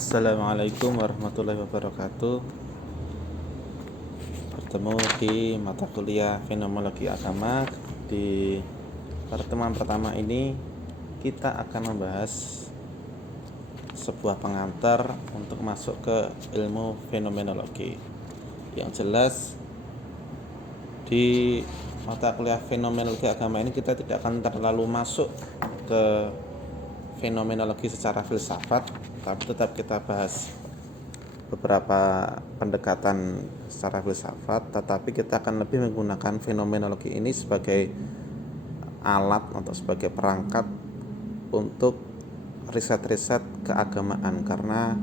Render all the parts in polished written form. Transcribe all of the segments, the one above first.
Assalamualaikum warahmatullahi wabarakatuh. Bertemu di mata kuliah Fenomenologi Agama. Di pertemuan pertama ini kita akan membahas sebuah pengantar untuk masuk ke ilmu fenomenologi. Yang jelas di mata kuliah Fenomenologi Agama ini kita tidak akan terlalu masuk ke fenomenologi secara filsafat, tapi tetap kita bahas beberapa pendekatan secara filsafat, tetapi kita akan lebih menggunakan fenomenologi ini sebagai alat atau sebagai perangkat untuk riset-riset keagamaan, karena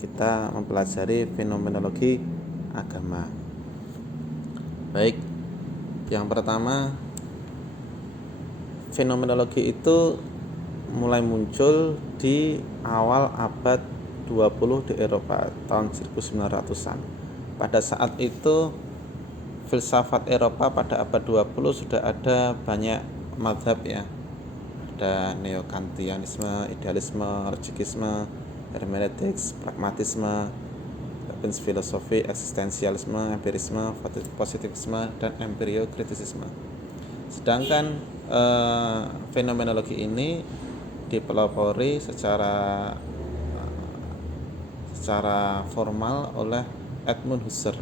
kita mempelajari fenomenologi agama. Baik, yang pertama, fenomenologi itu mulai muncul di awal abad 20 di Eropa tahun 1900-an. Pada saat itu filsafat Eropa pada abad 20 sudah ada banyak mazhab ya. Ada neokantianisme, idealisme, logikisme, hermeneutics, pragmatisme, filosofi, eksistensialisme, empirisme, positivisme, dan empiriokritisisme. Sedangkan fenomenologi ini dipelopori secara formal oleh Edmund Husserl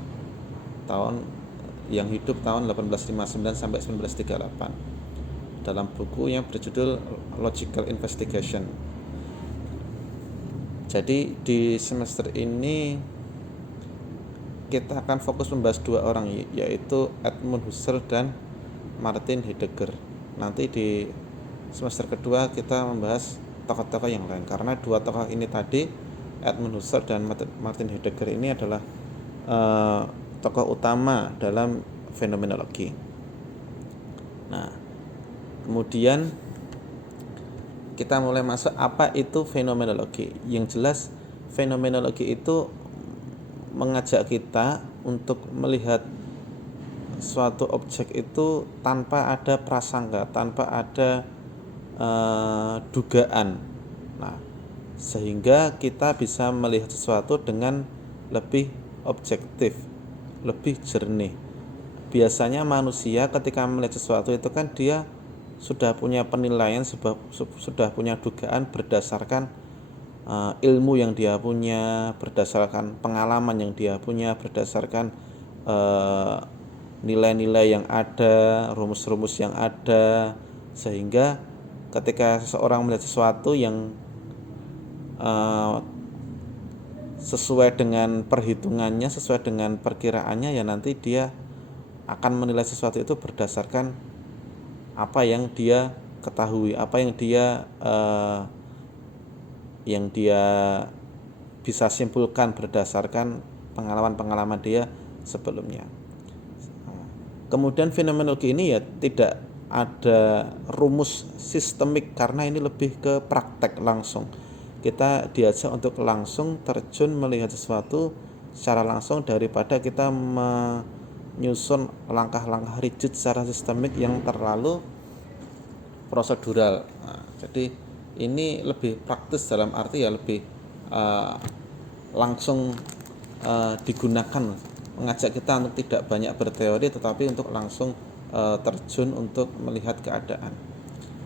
yang hidup tahun 1859 sampai 1938 dalam buku yang berjudul Logical Investigation. Jadi di semester ini kita akan fokus membahas dua orang, yaitu Edmund Husserl dan Martin Heidegger. Nanti di semester kedua kita membahas tokoh-tokoh yang lain, karena dua tokoh ini tadi, Edmund Husserl dan Martin Heidegger, ini adalah tokoh utama dalam fenomenologi. Nah, kemudian kita mulai masuk apa itu fenomenologi. Yang jelas fenomenologi itu mengajak kita untuk melihat suatu objek itu tanpa ada prasangka, tanpa ada dugaan. Nah, sehingga kita bisa melihat sesuatu dengan lebih objektif, lebih jernih. Biasanya manusia ketika melihat sesuatu itu kan dia sudah punya penilaian, sudah punya dugaan berdasarkan ilmu yang dia punya, berdasarkan pengalaman yang dia punya, berdasarkan nilai-nilai yang ada, rumus-rumus yang ada, sehingga ketika seseorang melihat sesuatu yang sesuai dengan perhitungannya, sesuai dengan perkiraannya, ya nanti dia akan menilai sesuatu itu berdasarkan apa yang dia ketahui, apa yang dia bisa simpulkan berdasarkan pengalaman-pengalaman dia sebelumnya. Kemudian fenomenologi ini ya tidak ada rumus sistemik, karena ini lebih ke praktek langsung. Kita diajak untuk langsung terjun melihat sesuatu secara langsung, daripada kita menyusun langkah-langkah rigid secara sistemik yang terlalu prosedural. Nah, jadi ini lebih praktis, dalam arti ya lebih langsung digunakan, mengajak kita untuk tidak banyak berteori, tetapi untuk langsung terjun untuk melihat keadaan.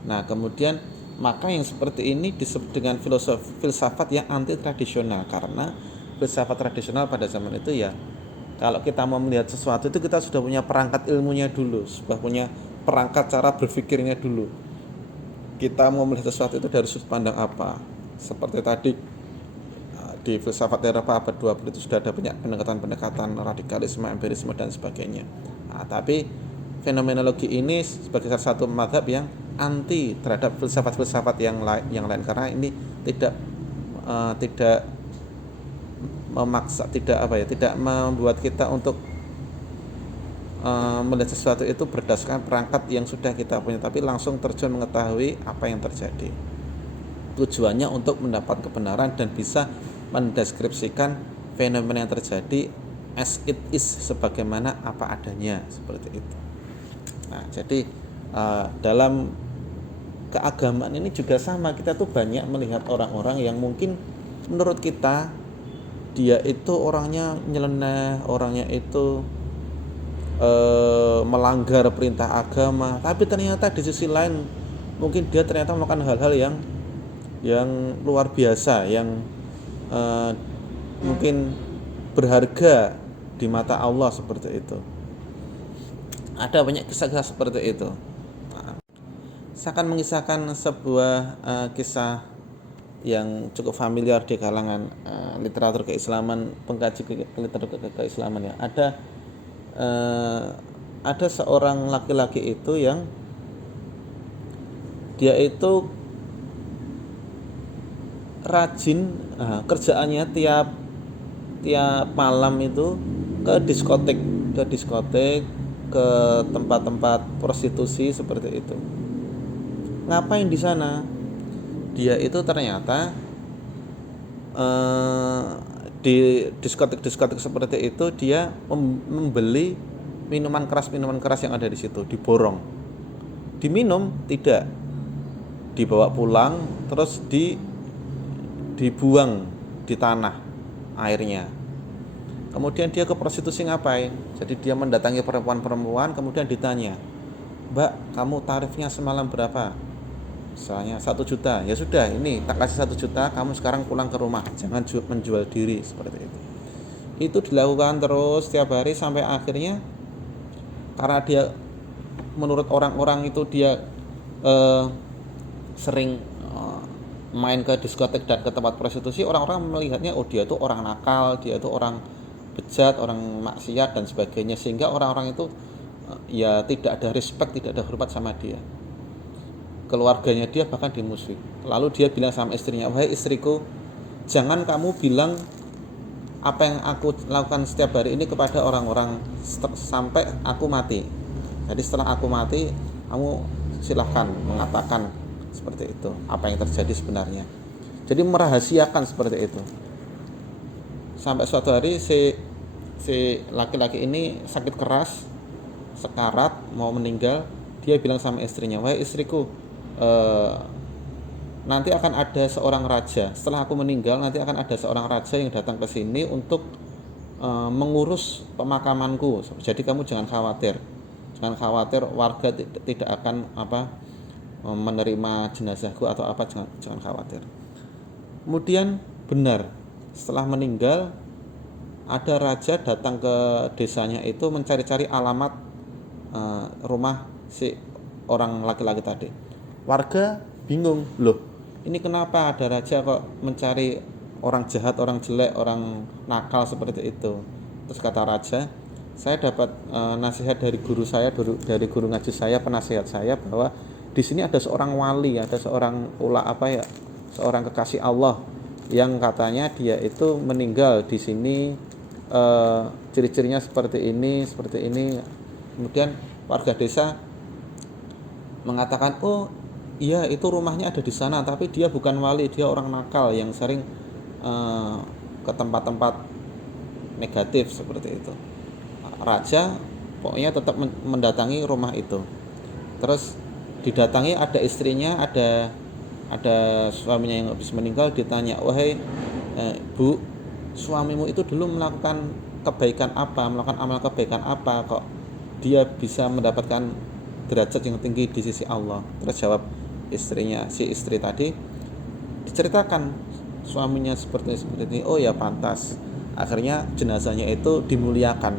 Nah, kemudian maka yang seperti ini disebut dengan filsafat yang anti tradisional, karena filsafat tradisional pada zaman itu ya, kalau kita mau melihat sesuatu itu kita sudah punya perangkat ilmunya dulu, sudah punya perangkat cara berpikirnya dulu. Kita mau melihat sesuatu itu dari sudut pandang apa? Seperti tadi di filsafat Eropa abad 20 itu sudah ada banyak pendekatan-pendekatan radikalisme, empirisme, dan sebagainya. Nah, tapi fenomenologi ini sebagai salah satu mazhab yang anti terhadap filsafat-filsafat yang lain, karena ini tidak memaksa, tidak membuat kita untuk melihat sesuatu itu berdasarkan perangkat yang sudah kita punya, tapi langsung terjun mengetahui apa yang terjadi. Tujuannya untuk mendapat kebenaran dan bisa mendeskripsikan fenomena yang terjadi as it is, sebagaimana apa adanya, seperti itu. Nah, jadi dalam keagamaan ini juga sama, kita tuh banyak melihat orang-orang yang mungkin menurut kita dia itu orangnya nyeleneh, orangnya itu melanggar perintah agama, tapi ternyata di sisi lain mungkin dia ternyata melakukan hal-hal yang luar biasa, yang eh, mungkin berharga di mata Allah seperti itu. Ada banyak kisah-kisah seperti itu. Saya akan mengisahkan sebuah kisah yang cukup familiar di kalangan literatur keislaman, pengkaji literatur keislaman ya. Ada seorang laki-laki itu yang dia itu rajin, kerjaannya tiap malam itu ke diskotik, ke tempat-tempat prostitusi seperti itu. Ngapain di sana? Dia itu ternyata di diskotik seperti itu dia membeli minuman keras yang ada di situ, diborong, diminum tidak, dibawa pulang, terus dibuang di tanah airnya. Kemudian dia ke prostitusi ngapain? Jadi dia mendatangi perempuan-perempuan, kemudian ditanya, "Mbak, kamu tarifnya semalam berapa?" Misalnya 1 juta. Ya sudah, ini tak kasih 1 juta, kamu sekarang pulang ke rumah, jangan menjual diri, seperti itu. Itu dilakukan terus setiap hari sampai akhirnya, karena dia menurut orang-orang itu dia sering main ke diskotik dan ke tempat prostitusi, orang-orang melihatnya, oh dia itu orang nakal, dia itu orang bejat, orang maksiat dan sebagainya, sehingga orang-orang itu ya tidak ada respect, tidak ada hormat sama dia. Keluarganya dia bahkan dimusuhi. Lalu dia bilang sama istrinya, "Wahai istriku, jangan kamu bilang apa yang aku lakukan setiap hari ini kepada orang-orang sampai aku mati. Jadi setelah aku mati, kamu silahkan mengatakan seperti itu, apa yang terjadi sebenarnya." Jadi merahasiakan seperti itu. Sampai suatu hari si laki-laki ini sakit keras, sekarat, mau meninggal. Dia bilang sama istrinya, "Wahai istriku, nanti akan ada seorang raja. Setelah aku meninggal, nanti akan ada seorang raja yang datang ke sini untuk mengurus pemakamanku. Jadi kamu jangan khawatir, warga tidak akan menerima jenazahku atau apa, jangan khawatir." Kemudian benar, setelah meninggal ada raja datang ke desanya itu mencari-cari alamat rumah si orang laki-laki tadi. Warga bingung, loh ini kenapa ada raja kok mencari orang jahat, orang jelek, orang nakal seperti itu. Terus kata raja, "Saya dapat nasihat dari guru saya, dari guru ngaji saya, penasihat saya, bahwa di sini ada seorang wali, ada seorang seorang kekasih Allah yang katanya dia itu meninggal di sini, ciri-cirinya seperti ini. Kemudian warga desa mengatakan, "Oh iya, itu rumahnya ada di sana, tapi dia bukan wali, dia orang nakal yang sering ke tempat-tempat negatif seperti itu." Raja pokoknya tetap mendatangi rumah itu. Terus didatangi, ada istrinya, ada suaminya yang habis meninggal. Ditanya, "Wahai Bu, suamimu itu dulu melakukan melakukan amal kebaikan apa, kok dia bisa mendapatkan derajat yang tinggi di sisi Allah?" Terus jawab istrinya, si istri tadi, diceritakan suaminya seperti ini. Oh ya, pantas. Akhirnya jenazahnya itu dimuliakan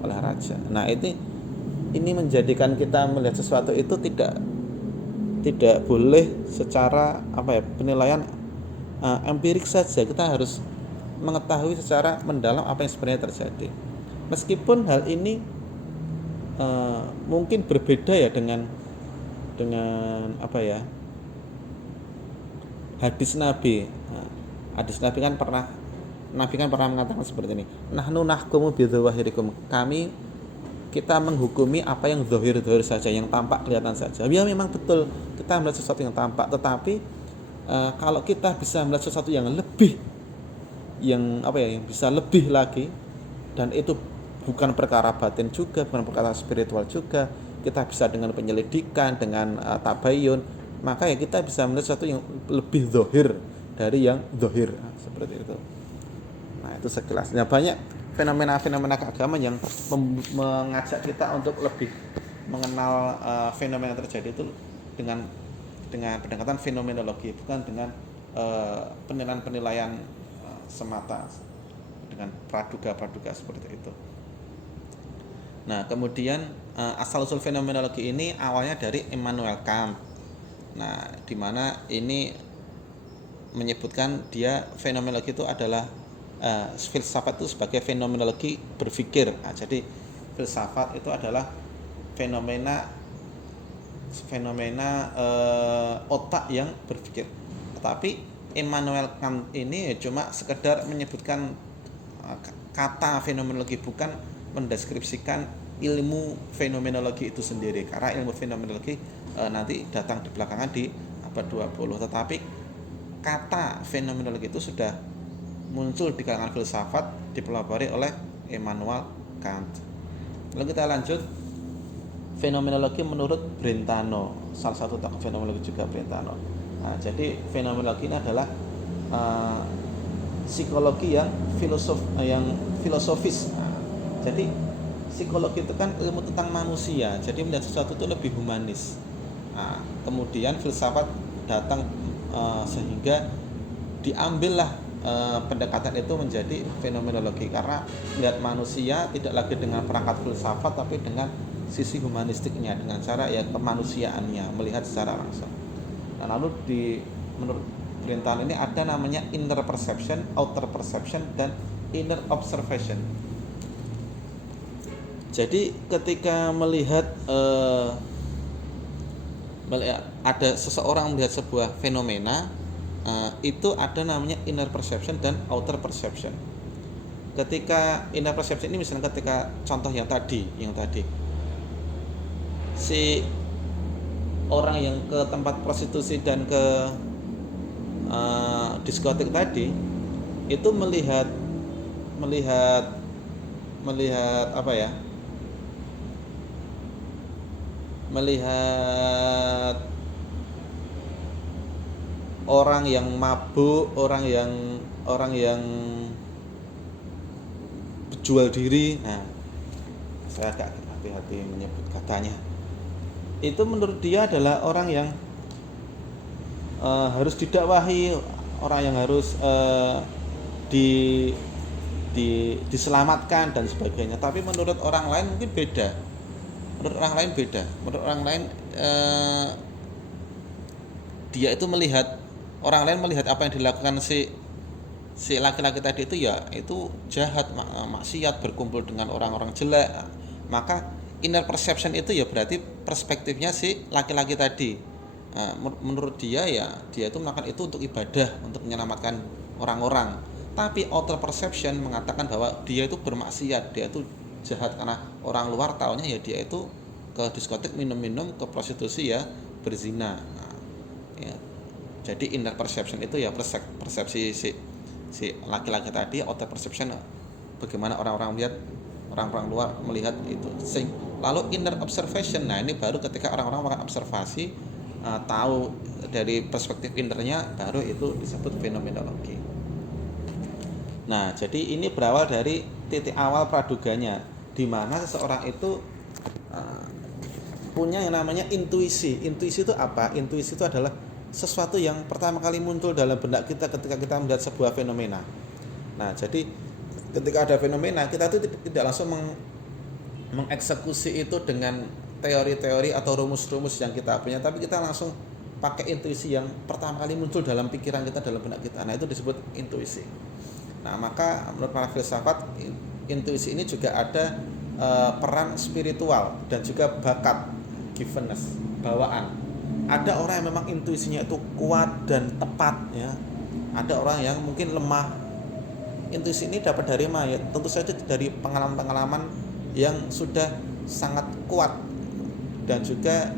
oleh raja. Nah, ini menjadikan kita melihat sesuatu itu tidak boleh secara penilaian empirik saja. Kita harus mengetahui secara mendalam apa yang sebenarnya terjadi. Meskipun hal ini mungkin berbeda ya dengan hadis Nabi. Hadis Nabi kan pernah mengatakan seperti ini, "Nahnu nahkumu bidzawahirikum." Kita menghukumi apa yang zahir saja, yang tampak kelihatan saja. Ya memang betul, kita melihat sesuatu yang tampak, tetapi kalau kita bisa melihat sesuatu yang lebih, yang bisa lebih lagi, dan itu bukan perkara batin juga, bukan perkara spiritual juga, kita bisa dengan penyelidikan, dengan tabayun, maka ya kita bisa melihat sesuatu yang lebih zahir dari yang zahir. Nah, seperti itu. Nah, itu sekilasnya. Banyak fenomena-fenomena keagamaan yang mengajak kita untuk lebih mengenal fenomena yang terjadi itu dengan pendekatan fenomenologi, bukan dengan penilaian-penilaian semata dengan praduga-praduga seperti itu. Nah, kemudian asal-usul fenomenologi ini awalnya dari Immanuel Kant. Nah, di mana ini menyebutkan dia fenomenologi itu adalah filsafat itu sebagai fenomenologi berpikir. Nah, jadi filsafat itu adalah fenomena otak yang berpikir. Tetapi Immanuel Kant ini cuma sekedar menyebutkan kata fenomenologi, bukan mendeskripsikan ilmu fenomenologi itu sendiri, karena ilmu fenomenologi nanti datang di belakangan di abad 20. Tetapi kata fenomenologi itu sudah muncul di kalangan filsafat, dipelopori oleh Immanuel Kant. Lalu kita lanjut, fenomenologi menurut Brentano, salah satu tokoh fenomenologi juga Brentano. Nah, jadi fenomenologi ini adalah psikologi yang filosofis. Nah, jadi psikologi itu kan ilmu tentang manusia, jadi melihat sesuatu itu lebih humanis. Nah, kemudian filsafat datang sehingga diambillah pendekatan itu menjadi fenomenologi, karena melihat manusia tidak lagi dengan perangkat filsafat tapi dengan sisi humanistiknya, dengan cara ya kemanusiaannya, melihat secara langsung. Nah, lalu menurut Brentano ini ada namanya inner perception, outer perception, dan inner observation. Jadi ketika melihat ada seseorang melihat sebuah fenomena, itu ada namanya inner perception dan outer perception. Ketika inner perception ini misalnya ketika contoh yang tadi si orang yang ke tempat prostitusi dan ke diskotik tadi itu melihat apa ya? Melihat orang yang mabuk, orang yang jual diri. Nah, saya agak hati-hati menyebut katanya. Itu menurut dia adalah orang yang harus didakwahi, orang yang harus diselamatkan dan sebagainya. Tapi menurut orang lain mungkin beda. Menurut orang lain dia itu melihat orang lain melihat apa yang dilakukan si laki-laki tadi itu ya itu jahat, maksiat, berkumpul dengan orang-orang jelek. Maka inner perception itu ya berarti perspektifnya si laki-laki tadi. Menurut dia ya dia itu melakukan itu untuk ibadah, untuk menyelamatkan orang-orang. Tapi outer perception mengatakan bahwa dia itu bermaksiat, dia itu jahat, karena orang luar taunya ya dia itu ke diskotik minum-minum, ke prostitusi ya berzina. Nah, ya. Jadi inner perception itu ya persepsi si laki-laki tadi, outer perception bagaimana orang-orang luar melihat itu. Lalu inner observation, nah ini baru ketika orang-orang melakukan observasi, tahu dari perspektif innernya, baru itu disebut fenomenologi. Nah, jadi ini berawal dari titik awal praduganya, di mana seseorang itu punya yang namanya intuisi. Intuisi itu apa? Intuisi itu adalah sesuatu yang pertama kali muncul dalam benak kita ketika kita melihat sebuah fenomena. Nah, jadi ketika ada fenomena, kita itu tidak langsung mengeksekusi itu dengan teori-teori atau rumus-rumus yang kita punya, tapi kita langsung pakai intuisi yang pertama kali muncul dalam pikiran kita, dalam benak kita. Nah, itu disebut intuisi. Nah, maka menurut para filsafat, intuisi ini juga ada peran spiritual dan juga bakat, giveness, bawaan. Ada orang yang memang intuisinya itu kuat dan tepat, ya. Ada orang yang mungkin lemah. Intuisi ini dapat dari mana? Tentu saja dari pengalaman-pengalaman yang sudah sangat kuat, dan juga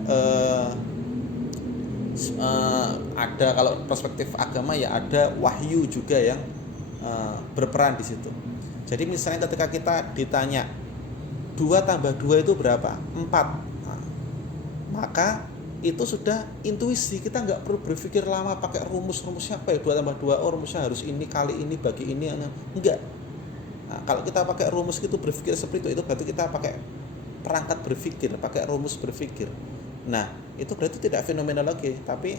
ada, kalau perspektif agama ya ada wahyu juga yang berperan di situ. Jadi misalnya ketika kita ditanya 2 tambah 2 itu berapa? 4. Nah, maka itu sudah intuisi. Kita nggak perlu berpikir lama pakai rumusnya apa ya, 2 tambah 2, oh rumusnya harus ini kali ini bagi ini, enggak. Nah, kalau kita pakai rumus itu berpikir seperti itu berarti kita pakai perangkat berpikir, pakai rumus berpikir. Nah, itu berarti tidak fenomenologi, tapi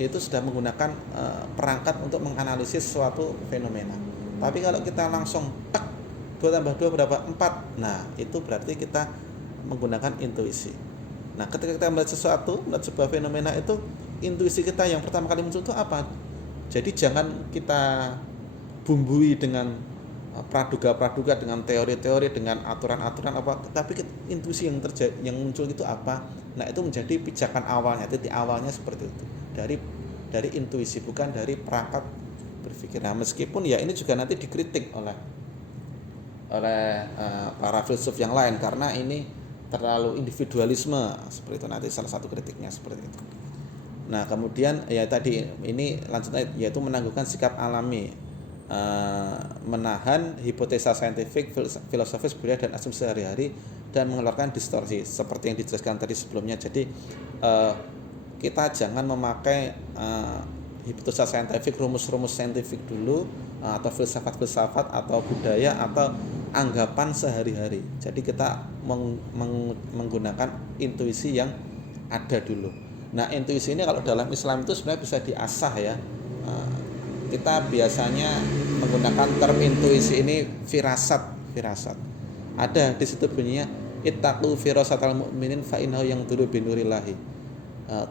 itu sudah menggunakan perangkat untuk menganalisis suatu fenomena. Tapi kalau kita langsung tak 2 tambah 2 berapa? 4. Nah, itu berarti kita menggunakan intuisi. Nah, ketika kita melihat sesuatu, melihat sebuah fenomena itu, intuisi kita yang pertama kali muncul itu apa? Jadi jangan kita bumbui dengan praduga-praduga, dengan teori-teori, dengan aturan-aturan apa, tapi intuisi yang muncul itu apa? Nah, itu menjadi pijakan awalnya, titik awalnya seperti itu. Dari intuisi, bukan dari perangkat berpikir. Nah, meskipun ya ini juga nanti dikritik oleh para filsuf yang lain karena ini terlalu individualisme, seperti itu, nanti salah satu kritiknya seperti itu. Nah, kemudian ya tadi ini lanjutnya yaitu menangguhkan sikap alami, menahan hipotesa saintifik, filosofis, budaya dan asumsi sehari-hari, dan mengeluarkan distorsi seperti yang dijelaskan tadi sebelumnya. Jadi kita jangan memakai hipotesa saintifik, rumus-rumus saintifik dulu, atau filsafat-filsafat atau budaya atau anggapan sehari-hari. Jadi kita menggunakan intuisi yang ada dulu. Nah, intuisi ini kalau dalam Islam itu sebenarnya bisa diasah ya. Kita biasanya menggunakan term intuisi ini firasat. Ada di situ bunyinya ittaqu firasatal mu'minin fa innahu yanzuru binurillahi.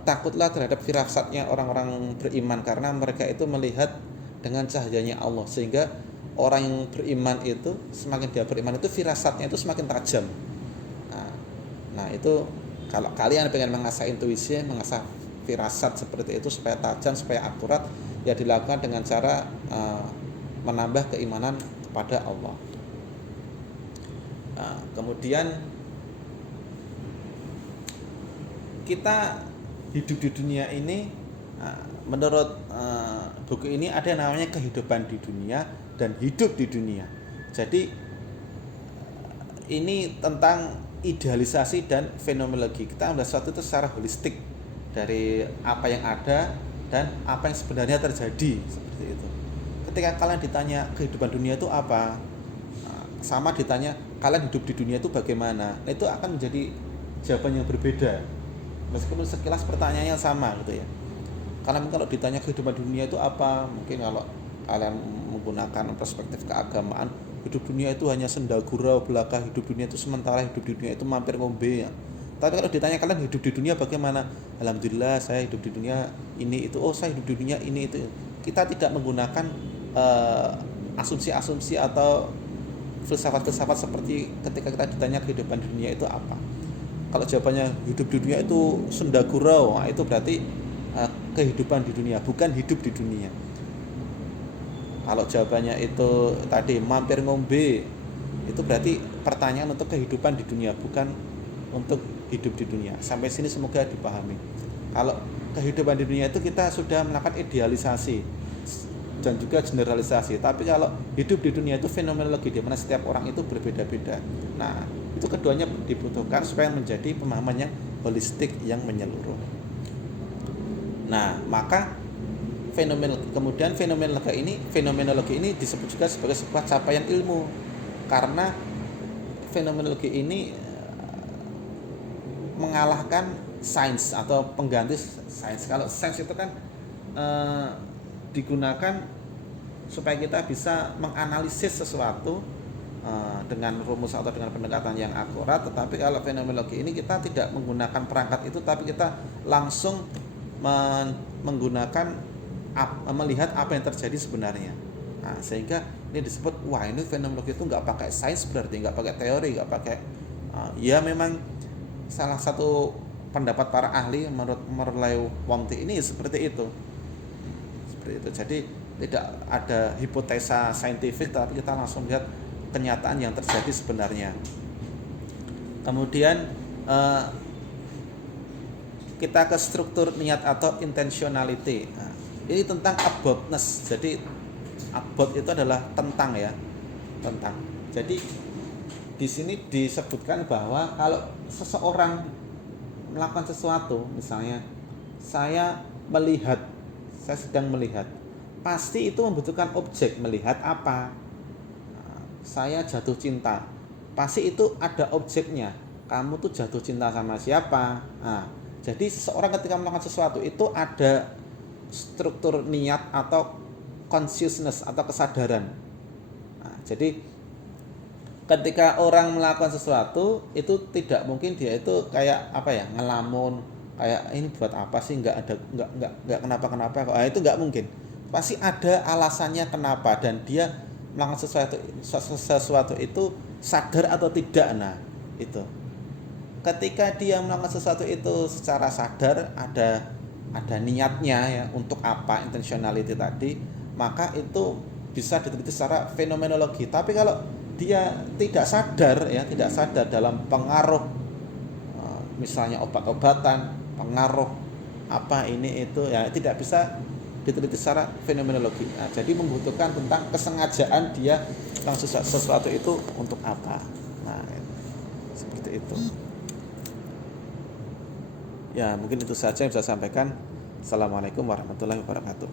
Takutlah terhadap firasatnya orang-orang beriman karena mereka itu melihat dengan cahayanya Allah, sehingga orang yang beriman itu semakin dia beriman itu firasatnya itu semakin tajam. Nah, itu kalau kalian pengen mengasah intuisi, mengasah firasat seperti itu supaya tajam, supaya akurat, ya dilakukan dengan cara menambah keimanan kepada Allah. Nah, kemudian kita hidup di dunia ini, menurut buku ini ada namanya kehidupan di dunia dan hidup di dunia. Jadi ini tentang idealisasi dan fenomenologi. Kita melihat sesuatu itu secara holistik dari apa yang ada dan apa yang sebenarnya terjadi, seperti itu. Ketika kalian ditanya kehidupan dunia itu apa, sama ditanya kalian hidup di dunia itu bagaimana, itu akan menjadi jawaban yang berbeda. Meskipun sekilas pertanyaannya sama gitu ya. Karena kalau ditanya kehidupan dunia itu apa, mungkin kalau kalian menggunakan perspektif keagamaan, hidup dunia itu hanya senda gurau belaka, hidup dunia itu sementara, hidup di dunia itu mampir ngombe ya. Tapi kalau ditanya kalian hidup di dunia bagaimana, alhamdulillah saya hidup di dunia ini itu, oh saya hidup di dunia ini itu. Kita tidak menggunakan asumsi-asumsi atau filsafat-filsafat seperti ketika kita ditanya kehidupan di dunia itu apa. Kalau jawabannya hidup di dunia itu senda gurau, nah itu berarti kehidupan di dunia, bukan hidup di dunia. Kalau jawabannya itu tadi mampir ngombe, itu berarti pertanyaan untuk kehidupan di dunia, bukan untuk hidup di dunia. Sampai sini semoga dipahami. Kalau kehidupan di dunia itu kita sudah melakukan idealisasi dan juga generalisasi. Tapi kalau hidup di dunia itu fenomenologi, di mana setiap orang itu berbeda-beda. Nah, itu keduanya dibutuhkan supaya menjadi pemahaman yang holistik, yang menyeluruh. Nah, maka kemudian fenomenologi ini disebut juga sebagai sebuah capaian ilmu, karena fenomenologi ini mengalahkan sains atau pengganti sains. Kalau sains itu kan digunakan supaya kita bisa menganalisis sesuatu dengan rumus atau dengan pendekatan yang akurat. Tetapi kalau fenomenologi ini kita tidak menggunakan perangkat itu, tapi kita langsung melihat apa yang terjadi sebenarnya. Nah, sehingga ini disebut, wah ini fenomenologi itu nggak pakai sains, berarti nggak pakai teori, nggak pakai ya memang salah satu pendapat para ahli menurut Merleau-Ponty ini seperti itu. Jadi tidak ada hipotesa saintifik, tapi kita langsung lihat kenyataan yang terjadi sebenarnya. Kemudian kita ke struktur niat atau intentionality. Nah, ini tentang aboutness. Jadi about itu adalah tentang ya, tentang. Jadi di sini disebutkan bahwa kalau seseorang melakukan sesuatu, misalnya saya melihat, saya sedang melihat, pasti itu membutuhkan objek. Melihat apa? Saya jatuh cinta, pasti itu ada objeknya. Kamu tuh jatuh cinta sama siapa? Nah, jadi seseorang ketika melakukan sesuatu itu ada struktur niat atau consciousness atau kesadaran. Nah, jadi ketika orang melakukan sesuatu itu tidak mungkin dia itu kayak apa ya, ngelamun, kayak ini buat apa sih, nggak ada, nggak kenapa-kenapa kok. Nah, itu nggak mungkin. Pasti ada alasannya kenapa, dan dia melakukan sesuatu itu sadar atau tidak. Nah, itu ketika dia melakukan sesuatu itu secara sadar, ada niatnya ya, untuk apa, intentionality tadi, maka itu bisa diteliti secara fenomenologi. Tapi kalau dia tidak sadar ya, tidak sadar dalam pengaruh misalnya obat-obatan, pengaruh apa ini itu ya, tidak bisa diteliti secara fenomenologi. Nah, jadi membutuhkan tentang kesengajaan dia melakukan sesuatu itu untuk apa. Nah, seperti itu. Ya, mungkin itu saja yang bisa saya sampaikan. Assalamualaikum warahmatullahi wabarakatuh.